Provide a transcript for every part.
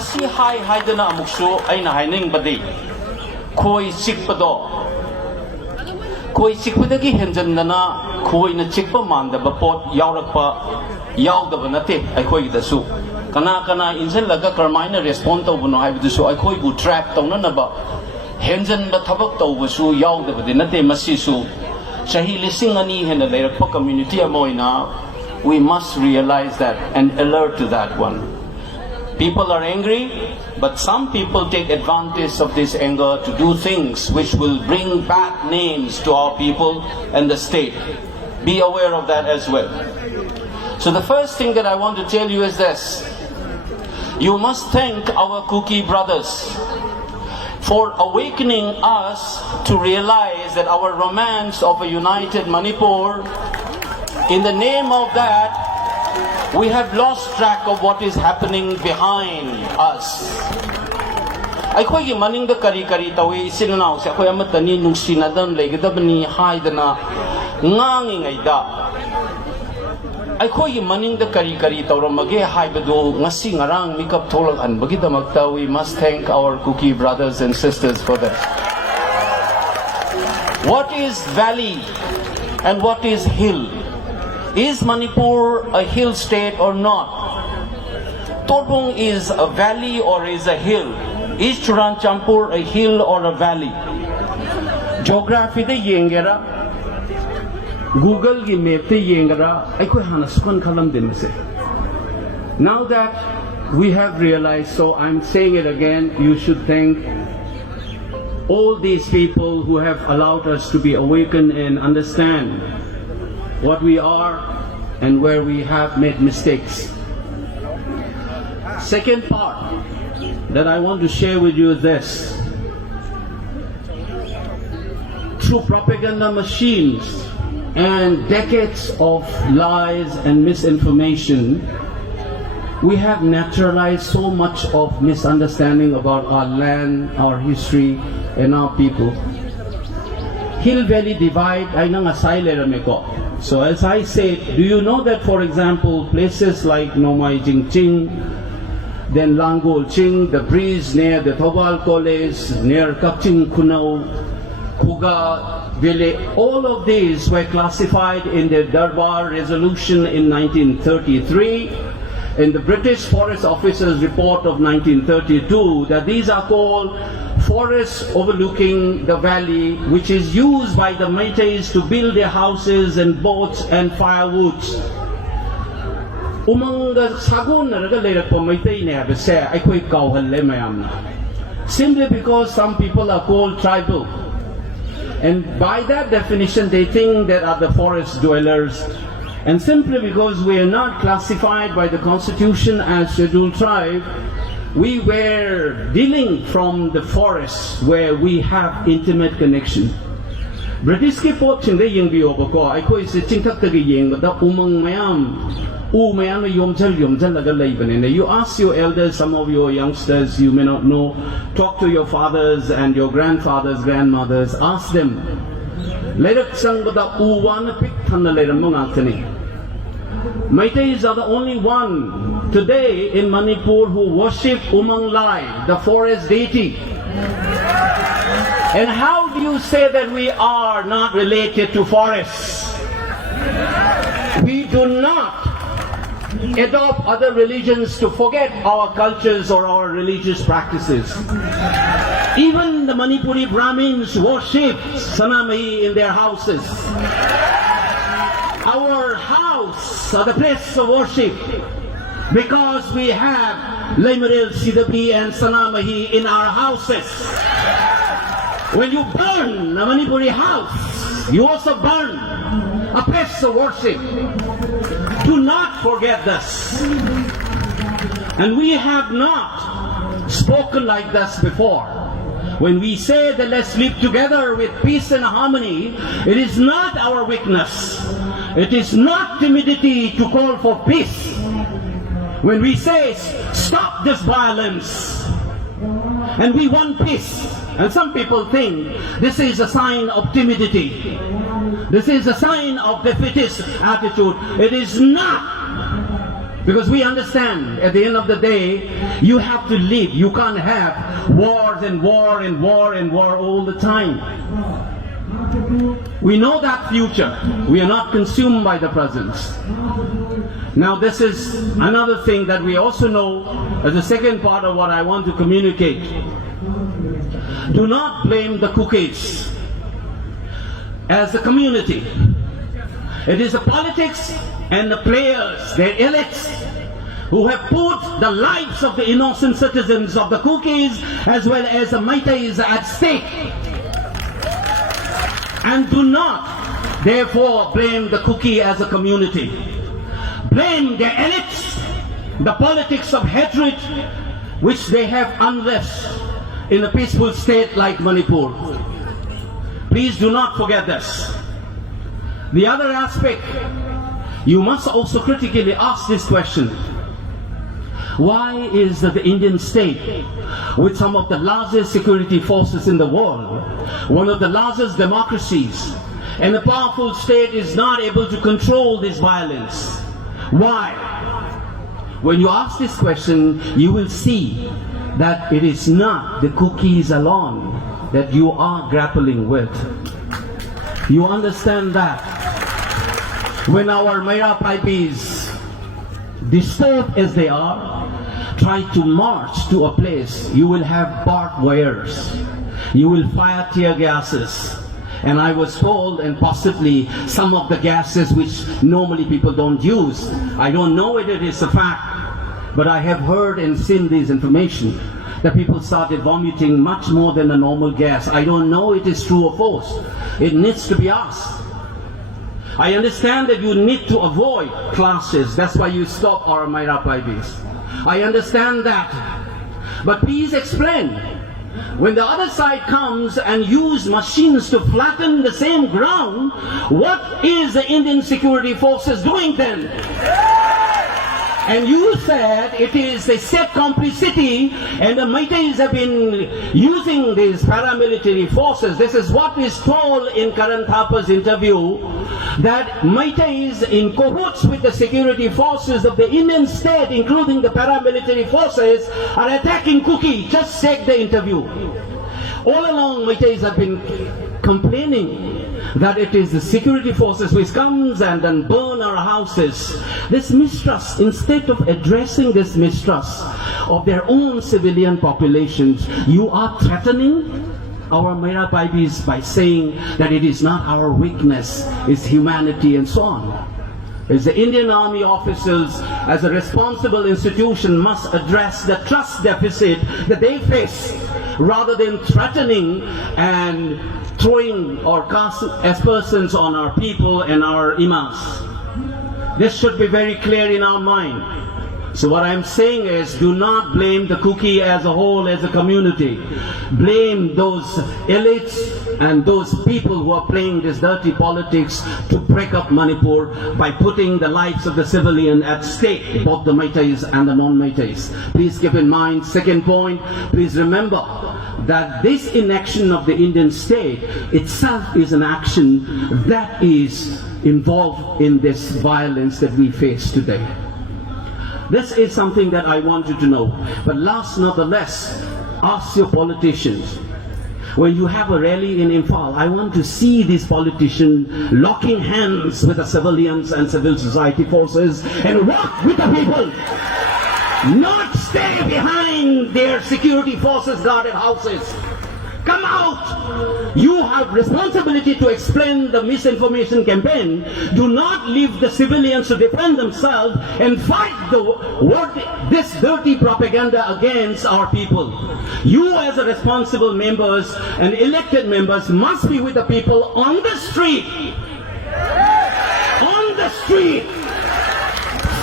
Asi hai dana amuksu ay na haining badi. Koi sikpado. Koi sikpadagi henjan nana koi na chikpa manda bapot yaurakpa yaudaba nate ay koi dasu. Kana insan laga karmaina respond to buno hai bidusu ay koi bu trap to na ba. Henjan ba thabak to busu yaudaba di nate masisu. Sahi lising ani hena layrakpa community amoina. We must realize that and alert to that one. People are angry, but some people take advantage of this anger to do things which will bring bad names to our people and the state. Be aware of that as well. So the first thing that I want to tell you is this. You must thank our Kuki brothers for awakening us to realize that our romance of a united Manipur, in the name of that, we have lost track of what is happening behind us. Aikoy gi maning da kari tawi isinanaw sa akoy amatani nung sinadan legadabani haidana ngangi ngaida. Aikoy gi maning da kari tawramage haibado ngasi ngarang mikap tholagan bagidamakta. We must thank our Kuki brothers and sisters for that. What is valley and what is hill? Is Manipur a hill state or not? Torbong is a valley or is a hill? Is Churanchampur a hill or a valley? Geography de yengera, Google gi map de yengera, aikoy hanasukon kalam din se. Now that we have realized, so I'm saying it again, you should thank all these people who have allowed us to be awakened and understand what we are and where we have made mistakes. Second part that I want to share with you is this. Through propaganda machines and decades of lies and misinformation, we have naturalized so much of misunderstanding about our land, our history, and our people. Hill Valley divide ay nangasay lerameko. So as I said, do you know that, for example, places like Nomai Jingching, then Langol Ching, the breeze near the Tobal College, near Kapching Kunau, Kuga Village, all of these were classified in the Darbar resolution in 1933, in the British Forest Officer's report of 1932, that these are called forests overlooking the valley, which is used by the Meiteis to build their houses and boats and firewoods. Umanga sagun na raga po Meitei ne abese aikoy kauhalle mayam na. Simply because some people are called tribal, and by that definition they think that are the forest dwellers, and simply because we are not classified by the constitution as scheduled tribe, we were dealing from the forests where we have intimate connection. British ki pot chinde yeng biyo ko aikoy se chingthak tagi yeng da umang mayam na yomjal laga laibane. You ask your elders, some of your youngsters you may not know, talk to your fathers and your grandfathers, grandmothers, ask them. Lerak sang bada uwan pik than na leram mga tani. Meiteis are the only one today in Manipur who worship Umang Lai, the forest deity. And how do you say that we are not related to forests? We do not adopt other religions to forget our cultures or our religious practices. Even the Manipuri Brahmins worship Sanamahi in their houses. Our house are the place of worship because we have Lemeril, Sidapi and Sanamahi in our houses. When you burn a Manipuri house, you also burn a place of worship. Do not forget this. And we have not spoken like this before. When we say that let's live together with peace and harmony, it is not our weakness. It is not timidity to call for peace. When we say stop this violence and we want peace, and some people think this is a sign of timidity. This is a sign of defeatist attitude. It is not. Because we understand, at the end of the day, you have to live. You can't have wars and war and war and war all the time. We know that future. We are not consumed by the present. Now this is another thing that we also know as the second part of what I want to communicate. Do not blame the cookies as the community. It is the politics and the players, their elites, who have put the lives of the innocent citizens of the cookies as well as the Meiteis at stake. And do not, therefore, blame the cookie as a community. Blame their elites, the politics of hatred which they have unleashed in a peaceful state like Manipur. Please do not forget this. The other aspect, you must also critically ask this question. Why is the Indian state, with some of the largest security forces in the world, one of the largest democracies, and a powerful state, is not able to control this violence? Why? When you ask this question, you will see that it is not the cookies alone that you are grappling with. You understand that? When our Mayra Pipes, disturbed as they are, try to march to a place, you will have barbed wires. You will fire tear gases. And I was told, and possibly some of the gases which normally people don't use. I don't know whether it is a fact, but I have heard and seen this information that people started vomiting much more than a normal gas. I don't know it is true or false. It needs to be asked. I understand that you need to avoid clashes. That's why you stop our Mayra Pipes. I understand that. But please explain. When the other side comes and use machines to flatten the same ground, what is the Indian security forces doing then? And you said it is a state complicity, and the Meiteis have been using these paramilitary forces. This is what is told in Karan Thapa's interview, that Meiteis in cahoots with the security forces of the Indian state, including the paramilitary forces, are attacking Kuki. Just check the interview. All along, Meiteis have been complaining that it is the security forces which comes and then burn our houses. This mistrust, instead of addressing this mistrust of their own civilian populations, you are threatening our Mayra Pipes by saying that it is not our weakness, it's humanity and so on. As the Indian Army officers, as a responsible institution, must address the trust deficit that they face, rather than threatening and throwing or cast aspersions on our people and our imams. This should be very clear in our mind. So what I'm saying is, do not blame the cookie as a whole, as a community. Blame those elites and those people who are playing this dirty politics to break up Manipur by putting the lives of the civilian at stake, both the Meiteis and the non-Meiteis. Please keep in mind, second point, please remember that this inaction of the Indian state itself is an action that is involved in this violence that we face today. This is something that I want you to know. But last not the less, ask your politicians. When you have a rally in Imphal, I want to see these politicians locking hands with the civilians and civil society forces and walk with the people. Not stay behind their security forces guarded houses. Come out! You have responsibility to explain the misinformation campaign. Do not leave the civilians to defend themselves and fight this dirty propaganda against our people. You as a responsible members and elected members must be with the people on the street. On the street!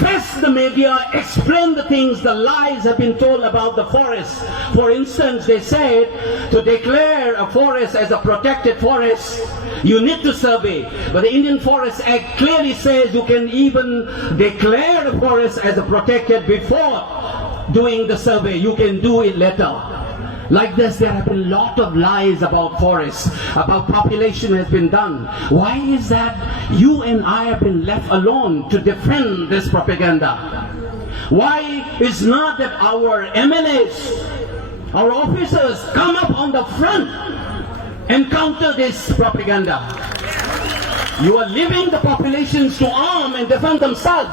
Face the media, explain the things, the lies have been told about the forest. For instance, they said to declare a forest as a protected forest, you need to survey. But the Indian Forest Act clearly says you can even declare a forest as a protected before doing the survey. You can do it later. Like this, there have been a lot of lies about forests, about population has been done. Why is that you and I have been left alone to defend this propaganda? Why is not that our MLAs, our officers come up on the front and counter this propaganda? You are leaving the populations to arm and defend themselves.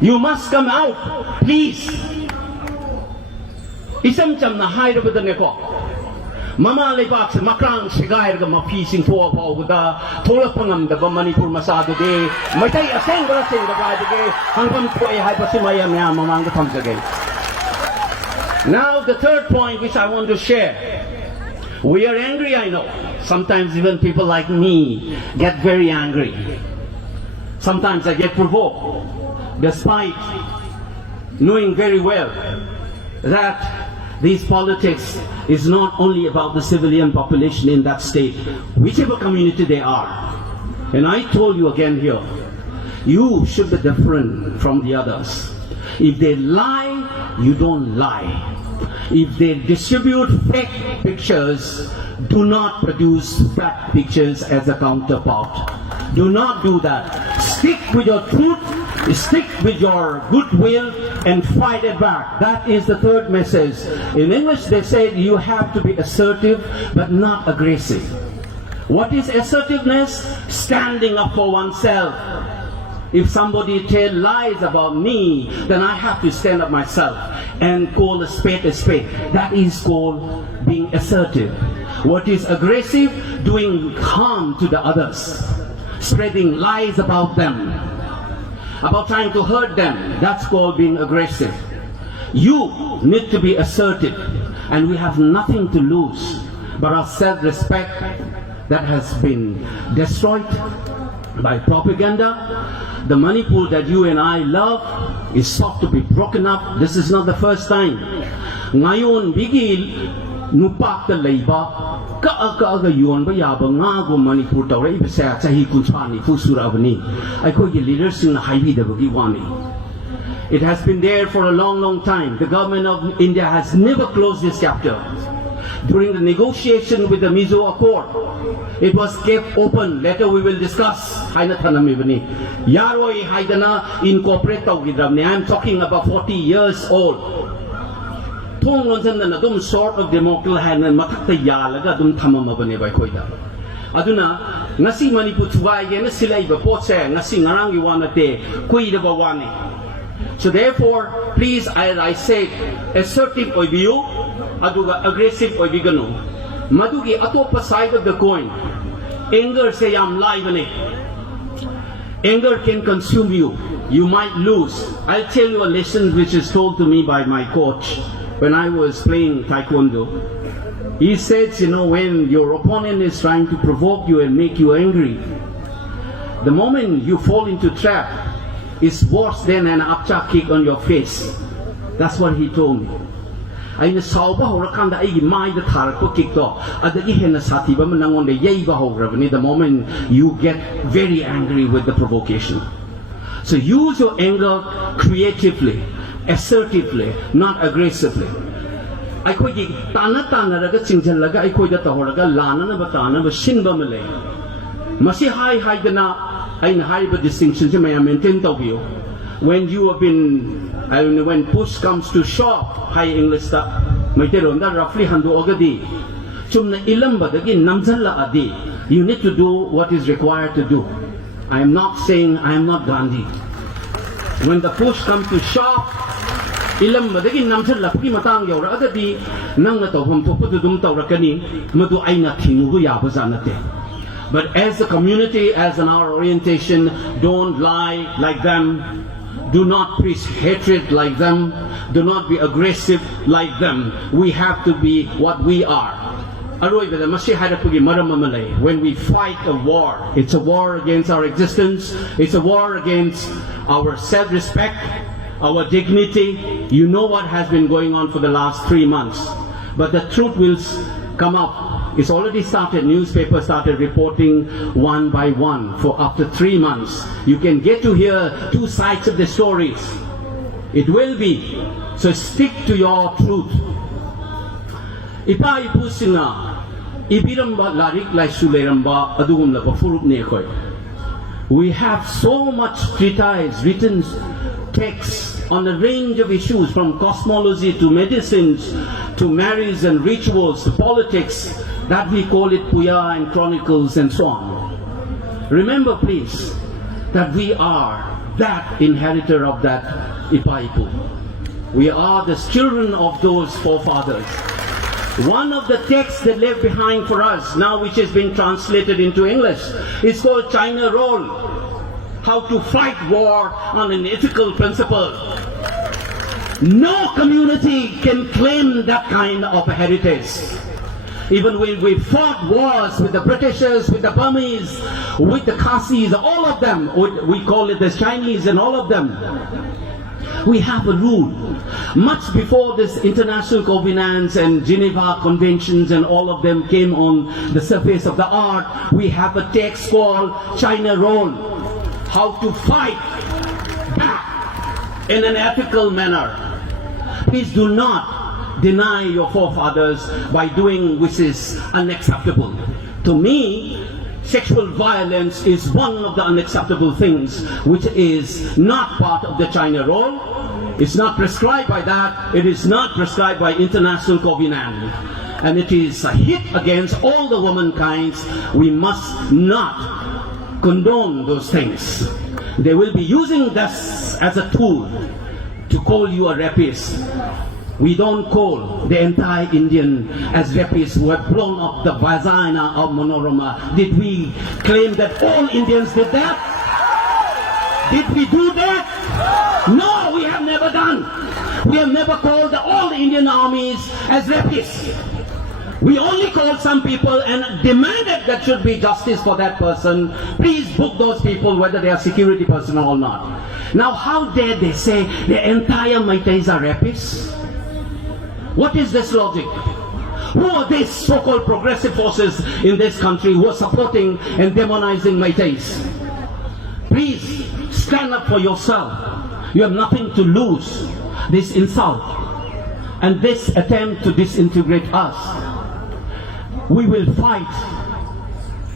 You must come out, please. Isam cham na hai rabu dane ko. Mama lepak se makrang sigair ga mafi sing thua pau da thola pangam da Manipur masado de Meitei aseng ba sing da ga de hangpam thoi hai pa simaya mya mamang ga tham jage. Now the third point which I want to share. We are angry, I know. Sometimes even people like me get very angry. Sometimes I get provoked, despite knowing very well that these politics is not only about the civilian population in that state, whichever community they are. And I told you again here, you should be different from the others. If they lie, you don't lie. If they distribute fake pictures, do not produce fake pictures as a counterpart. Do not do that. Stick with your truth, stick with your goodwill, and fight it back. That is the third message. In English they say you have to be assertive but not aggressive. What is assertiveness? Standing up for oneself. If somebody tells lies about me, then I have to stand up myself and call a spade a spade. That is called being assertive. What is aggressive? Doing harm to the others. Spreading lies about them. About trying to hurt them. That's called being aggressive. You need to be assertive. And we have nothing to lose but our self-respect that has been destroyed by propaganda. The Manipur that you and I love is sought to be broken up. This is not the first time. Ngayon bigil nupak ta leiba ka yon ba yaba nga go Manipur tawra ibsa chahi kunchani fusurabani aikoi gi leaders na haibi dabagi wani. It has been there for a long time. The government of India has never closed this chapter. During the negotiation with the Mizo Accord, it was kept open. Later we will discuss. Yaroi haidana incorporate tawgidramne. I am talking about 40 years old. Thong lonsan na dum sort of democracy hanan mathakta yalaga dum thamama bane bai khoida. Aduna ngasi Manipur thuai ye na silai ba pot se ngasi ngarang gi wanate kuida ba wani. So therefore, please, as I said, assertive oibiu, aduga aggressive oibigano. Madugi atopa side of the coin. Anger say yam live ane. Anger can consume you. You might lose. I'll tell you a lesson which is told to me by my coach when I was playing taekwondo. He said, you know, when your opponent is trying to provoke you and make you angry, the moment you fall into trap, is worse than an upchuck kick on your face. That's what he told me. Aina sauba horakanda ai mai da tharak kick to adagi hena sati ba manangon de yei ba hograbani. The moment you get very angry with the provocation. So use your anger creatively, assertively, not aggressively. Aikoi gi tana raga chingjallaga aikoi da tahoraga lana na ba tana ba shinba male. Masi hai dana aina hai ba distinction se may maintain to you. When you have been when push comes to shove, high English ta Meitei ronda roughly hando ogadi chumna ilam badagi namjalla adi. You need to do what is required to do. I am not saying I am not Gandhi. When the push comes to shove, ilam badagi namjalla pagi matang yaura agadi nang na tawham thopa dum tawrakani madu aina thinugu yaba janate. But as a community, as in our orientation, don't lie like them. Do not preach hatred like them. Do not be aggressive like them. We have to be what we are. When we fight a war, it's a war against our existence. It's a war against our self-respect, our dignity. You know what has been going on for the last 3 months. But the truth will come up. It's already started. Newspapers started reporting one by one for after 3 months. You can get to hear two sides of the stories. It will be. So stick to your truth. Ipa ipu singa ibiramba larik lai suleramba adugum la furuk ne khoi. We have so much treatise, written texts on a range of issues, from cosmology to medicines to marriage and rituals to politics, that we call it Puya and Chronicles and so on. Remember please that we are that inheritor of that Ipaipu. We are the children of those forefathers. One of the texts they left behind for us now, which has been translated into English, is called China Roll, How to Fight War on an Ethical Principle. No community can claim that kind of a heritage. Even when we fought wars with the Britishers, with the Burmese, with the Khasis, all of them, we call it the Chinese and all of them, we have a rule. Much before this international covenants and Geneva conventions and all of them came on the surface of the earth, we have a text called China Roll, How to Fight Back in an Ethical Manner. Please do not deny your forefathers by doing which is unacceptable. To me, sexual violence is one of the unacceptable things which is not part of the China Roll. It's not prescribed by that. It is not prescribed by international covenant. And it is a hit against all the womankind. We must not condone those things. They will be using this as a tool to call you a rapist. We don't call the entire Indian as rapists who have blown up the vagina of Monorama. Did we claim that all Indians did that? Did we do that? No, we have never done. We have never called all the Indian armies as rapists. We only called some people and demanded that should be justice for that person. Please book those people whether they are security personnel or not. Now how dare they say the entire Meiteis are rapists? What is this logic? Who are these so-called progressive forces in this country who are supporting and demonizing Meiteis? Please stand up for yourself. You have nothing to lose. This insult and this attempt to disintegrate us. We will fight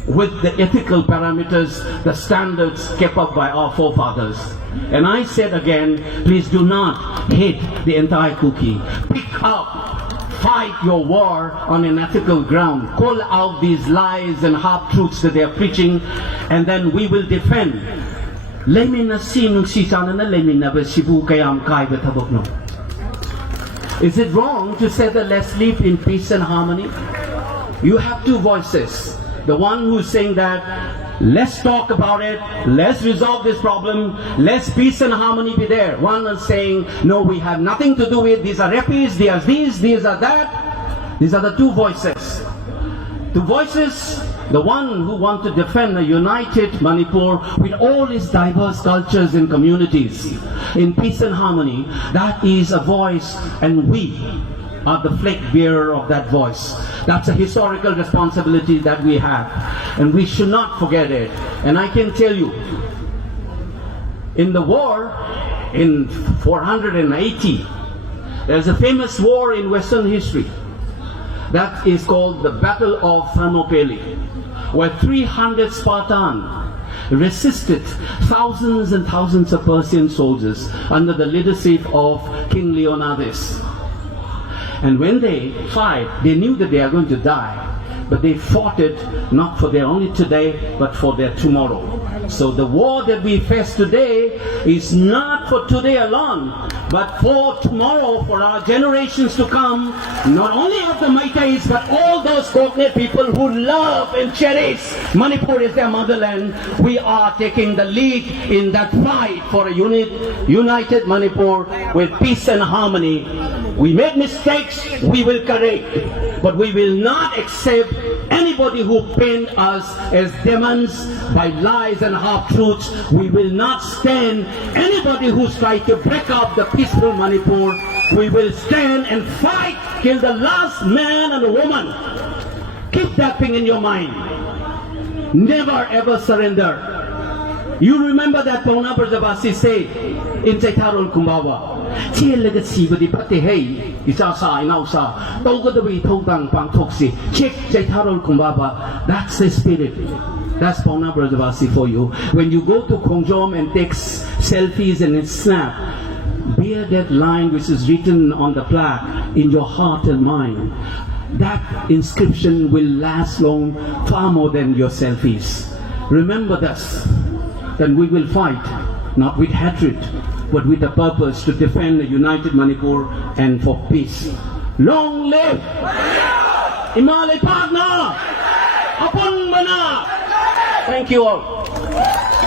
with the ethical parameters, the standards kept up by our forefathers. And I said again, please do not hate the entire cookie. Pick up, fight your war on an ethical ground. Call out these lies and half-truths that they are preaching, and then we will defend. Is it wrong to say that let's live in peace and harmony? You have two voices. The one who's saying that let's talk about it, let's resolve this problem, let's peace and harmony be there. One is saying, no, we have nothing to do with, these are rapists, these are these are that. These are the two voices. Two voices, the one who wants to defend a united Manipur with all its diverse cultures and communities in peace and harmony, that is a voice, and we are the flag bearer of that voice. That's a historical responsibility that we have, and we should not forget it. And I can tell you, in the war in 480, there's a famous war in Western history that is called the Battle of Thermopylae, where 300 Spartans resisted thousands and thousands of Persian soldiers under the leadership of King Leonidas. And when they fight, they knew that they are going to die, but they fought it not for their only today, but for their tomorrow. So the war that we face today is not for today alone, but for tomorrow, for our generations to come, not only of the Meiteis, but all those Kokne people who love and cherish Manipur as their motherland. We are taking the lead in that fight for a united Manipur with peace and harmony. We made mistakes, we will correct, but we will not accept anybody who paint us as demons by lies and half-truths. We will not stand anybody who's trying to break up the peaceful Manipur. We will stand and fight till the last man and woman. Keep that thing in your mind. Never ever surrender. You remember that Pauna Brajabasi said in Jaitarol Kumbawa, Check Jaitarol Kumbaba. That's the spirit. That's Pauna Brajavasi for you. When you go to Khongjom and take selfies and snap, bear that line which is written on the plaque in your heart and mind. That inscription will last long, far more than your selfies. Remember this, that we will fight, not with hatred, but with a purpose to defend a united Manipur and for peace. Long live Imalay Partner! Apun Mana! Thank you all.